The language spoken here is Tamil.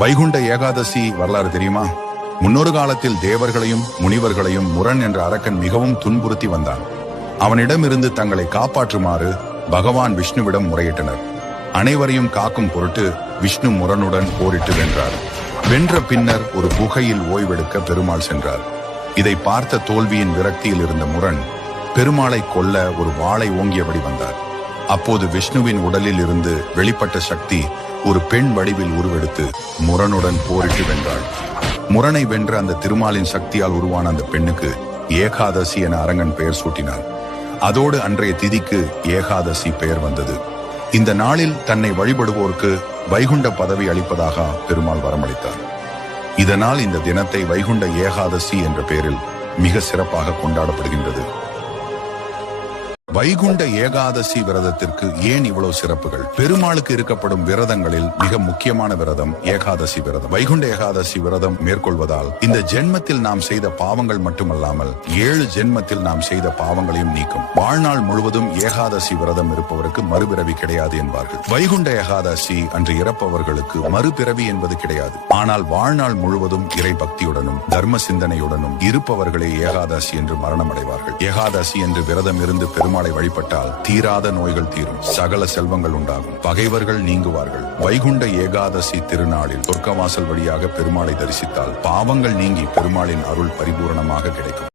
வைகுண்ட ஏகாதசி வரலாறு தெரியுமா? முன்னொரு காலத்தில் தேவர்களையும் முனிவர்களையும் முரண் என்ற அரக்கன் மிகவும் துன்புறுத்தி வந்தான். அவனிடமிருந்து தங்களை காப்பாற்றுமாறு பகவான் விஷ்ணுவிடம் முறையிட்டனர். அனைவரையும் காக்கும் பொருட்டு விஷ்ணு முரனுடன் போரிட்டு வென்றார். வென்ற பின்னர் ஒரு குகையில் ஓய்வெடுக்க பெருமாள் சென்றார். இதை பார்த்த தோல்வியின் விரக்தியில் இருந்த முரண் பெருமாளை கொல்ல ஒரு வாளை ஓங்கியபடி வந்தார். அப்போது விஷ்ணுவின் உடலில் இருந்து வெளிப்பட்ட சக்தி ஒரு பெண் வடிவில் உருவெடுத்து முரனுடன் போரிட்டு வென்றாள். முரனை வென்ற அந்த திருமாலின் சக்தியால் உருவான அந்த பெண்ணுக்கு ஏகாதசி என அரங்கன் பெயர் சூட்டினார். அதோடு அன்றைய திதிக்கு ஏகாதசி பெயர் வந்தது. இந்த நாளில் தன்னை வழிபடுவோருக்கு வைகுண்ட பதவி அளிப்பதாக பெருமாள் வரமளித்தார். இதனால் இந்த தினத்தை வைகுண்ட ஏகாதசி என்ற பெயரில் மிக சிறப்பாக கொண்டாடப்படுகின்றது. வைகுண்ட ஏகாதசி விரதத்திற்கு ஏன் இவ்வளவு சிறப்புகள்? பெருமாளுக்கு இருக்கப்படும் விரதங்களில் மிக முக்கியமான விரதம் ஏகாதசி விரதம். வைகுண்ட ஏகாதசி விரதம் மேற்கொள்வதால் இந்த ஜென்மத்தில் நாம் செய்த பாவங்கள் மட்டுமல்லாமல் 7 ஜென்மத்தில் நாம் செய்த பாவங்களையும் நீக்கும். வாழ்நாள் முழுவதும் ஏகாதசி விரதம் இருப்பவருக்கு மறுபிறவி கிடையாது என்பார்கள். வைகுண்ட ஏகாதசி அன்று இறப்பவர்களுக்கு மறுபிறவி என்பது கிடையாது. ஆனால் வாழ்நாள் முழுவதும் இறை பக்தியுடனும் தர்ம சிந்தனையுடனும் இருப்பவர்களே ஏகாதசி என்று மரணம் அடைவார்கள். ஏகாதசி என்று விரதம் இருந்து பெருமாளை வழிபட்டால் தீராத நோய்கள் தீரும், சகல செல்வங்கள் உண்டாகும், பகைவர்கள் நீங்குவார்கள். வைகுண்ட ஏகாதசி திருநாளில் சொர்க்கவாசல் வழியாக பெருமாளை தரிசித்தால் பாவங்கள் நீங்கி பெருமாளின் அருள் பரிபூரணமாக கிடைக்கும்.